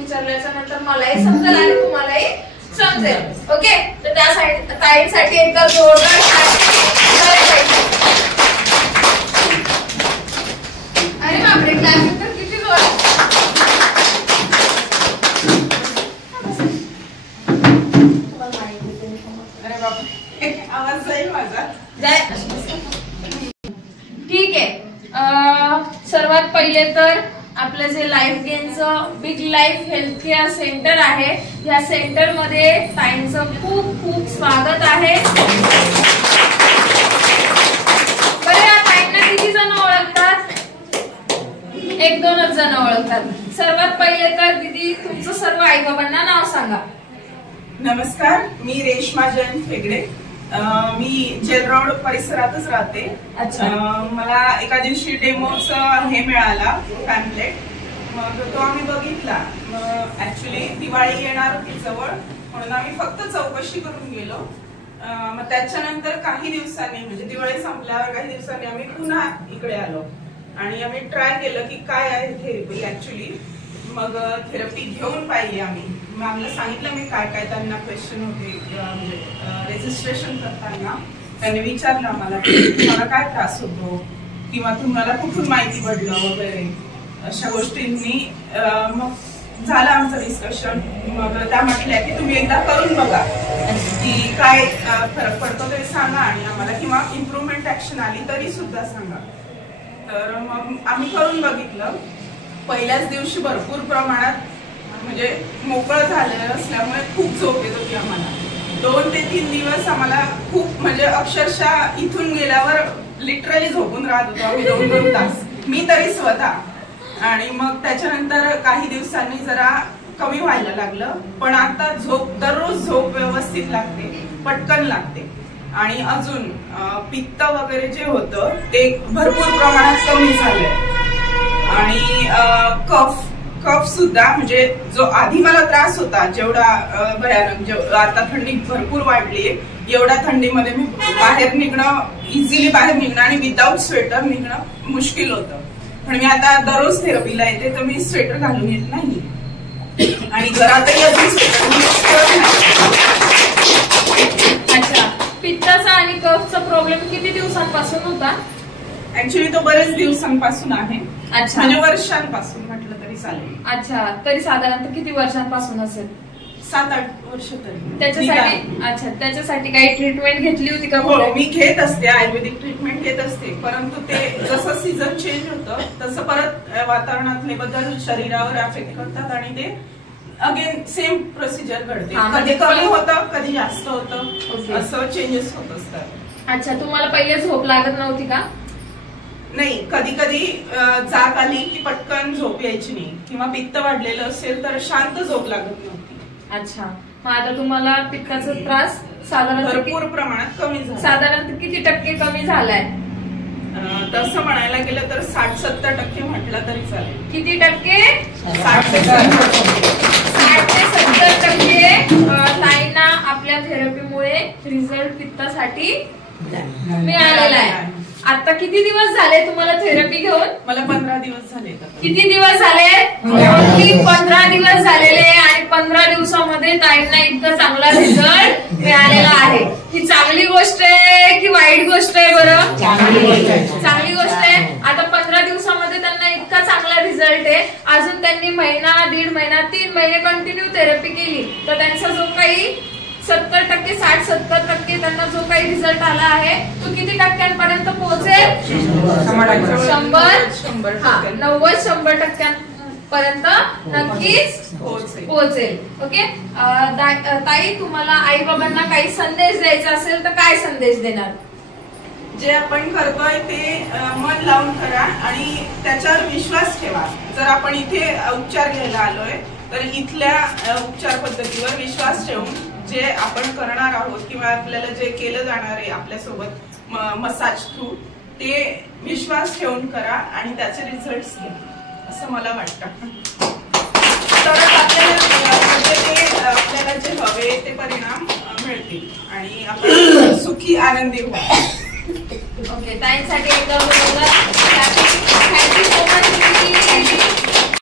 विचारल्याच्या नंतर मलाही समजेल आणि तुम्हालाही समजेल। ओके, तर त्यासाठी ताईंसाठी एकदा जोरदार अरे बापरे, क्लॅपिंग तर किती जोरात। अरे बापरे, आवाज जाईल माझा। ठीक आहे, सर्वात पहिले तर आपलं जे लाईफ गेनचं big life health care center आहे, या सेंटर मध्ये ताईंचं खूप खूप स्वागत आहे। बरं, या ताईंना किती जण ओळखतात? एक दोनच जण ओळखतात। सर्वात पहिले तर दीदी तुमचं सर्व आई बाबांना नाव सांगा। नमस्कार, मी रेश्मा जयंत हेगडे, मी जेल रोड परिसरातच राहते। मला एका दिवशी डेमोचा हे मिळाला पॅम्पलेट, मग तो आम्ही बघितला। ऍक्च्युली दिवाळी येणार होती जवळ, म्हणून आम्ही फक्त चौकशी करून गेलो। मग त्याच्यानंतर काही दिवसांनी म्हणजे दिवाळी संपल्यावर काही दिवसांनी आम्ही पुन्हा इकडे आलो आणि आम्ही ट्राय केलं की काय आहे थेरपी ऍक्च्युली। मग थेरपी घेऊन पाहिली आम्ही। मॅमला सांगितलं मी काय काय त्यांना क्वेश्चन होते, म्हणजे रजिस्ट्रेशन करताना त्यांनी विचारलं आम्हाला की तुम्हाला काय त्रास होतो किंवा तुम्हाला कुठून माहिती पडलं वगैरे अशा गोष्टींनी मग झालं आमचं डिस्कशन। मग त्या म्हटल्या की तुम्ही एकदा करून बघा की काय फरक पडतो ते सांगा आणि आम्हाला, किंवा इम्प्रूव्हमेंट ऍक्शन आली तरी सुद्धा सांगा। तर मग आम्ही करून बघितलं। पहिल्याच दिवशी भरपूर प्रमाणात म्हणजे मोकळं झालेलं असल्यामुळे खूप झोप येत होती आम्हाला। 2 ते 3 दिवस आम्हाला खूप म्हणजे अक्षरशः इथून गेल्यावर लिटरली झोपून राहत होतो आम्ही 2-2 तास, मी तरी स्वतः। आणि मग त्याच्यानंतर काही दिवसांनी जरा कमी व्हायला लागलं, पण आता झोप दररोज झोप व्यवस्थित लागते, पटकन लागते। आणि अजून पित्त वगैरे जे होतं ते भरपूर प्रमाणात कमी झालंय। आणि कफ सुद्धा, म्हणजे जो आधी मला त्रास होता जेवढा भयानक, आता थंडी भरपूर वाढलीये, एवढ्या थंडीमध्ये मी बाहेर निघणं, इझिली बाहेर निघणं आणि विदाऊट स्वेटर निघणं मुश्किल होतं। पण मी आता दररोज थेरपीला येते तर मी स्वेटर घालून येत नाही आणि घरातही अजून स्वेटर यूज करत नाही। अच्छा, पित्ताचा आणि कफचा प्रॉब्लेम किती दिवसांपासून होता? ऍक्च्युली तो बरेच दिवसांपासून आहे। अच्छा, म्हणजे वर्षांपासून म्हटलं तरी चालेल। अच्छा, तरी साधारणतः किती वर्षांपासून असेल? 7-8 वर्ष तरी। त्याच्यासाठी अच्छा, त्याच्यासाठी काही ट्रीटमेंट घेतली होती का? हो, मी घेत असते, आयुर्वेदिक ट्रीटमेंट घेत असते, परंतु ते जसं सीझन चेंज होतं तसं परत वातावरणातले बदल शरीरावर अफेक्ट करतात आणि ते अगेन सेम प्रोसिजर घडते। कधी कमी होतं, कधी जास्त होतं, असं चेंजेस होत असतात। अच्छा, तुम्हाला पहिले झोप लागत नव्हती का? नाही, कधी कधी जाग आली की पटकन झोप यायची नाही, किंवा पित्त वाढलेलं असेल तर शांत झोप लागत नव्हती। अच्छा, मग आता तुम्हाला पित्ताचा त्रास साधारण भरपूर प्रमाणात कमी झाला। साधारण किती टक्के कमी झालाय? तसं म्हणायला गेलं तर 60-70% म्हटलं तरी चालेल। किती टक्के? 60 ते 70%। 60 ते 70% ताईंना आपल्या थेरपीमुळे रिझल्ट पित्तासाठी मिळालेला आहे। आता किती दिवस झाले तुम्हाला थेरपी घेऊन? मला 15 दिवस झाले। किती दिवस झाले? 15 दिवस झालेले, आणि 15 दिवसामध्ये ताईंना इतका चांगला रिझल्ट मिळालेला आहे। ही चांगली गोष्ट आहे की वाईट गोष्ट आहे? बरं, चांगली गोष्ट आहे। आता 15 दिवसामध्ये त्यांना इतका चांगला रिझल्ट आहे, अजून त्यांनी महिना, 1.5 महिना, 3 महिने कंटिन्यू थेरपी केली तर त्यांचा जो काही 70%, 60-70% त्यांना जो काही रिझल्ट आला आहे तो किती टक्क्यांपर्यंत पोहोचेल? 90-100% पर्यंत नक्कीच पोहोचेल। ओके ताई, तुम्हाला आई बाबांना काही संदेश द्यायचा असेल तर काय संदेश देणार? जे आपण करतोय ते मन लावून करा आणि त्याच्यावर विश्वास ठेवा। जर आपण इथे उपचार घ्यायला आलोय तर इथल्या उपचार पद्धतीवर विश्वास ठेवून जे आपण करणार आहोत किंवा आपल्याला जे केलं जाणार आहे आपल्यासोबत मसाज थ्रू, ते विश्वास ठेवून करा आणि त्याचे रिझल्ट्स घ्या, असं मला वाटतं। तर आपल्याला जे हवे ते परिणाम मिळतील आणि आपण सुखी आनंदी व्हा। ओके, ताईंसाठी एकदा थँक्यू सो मच।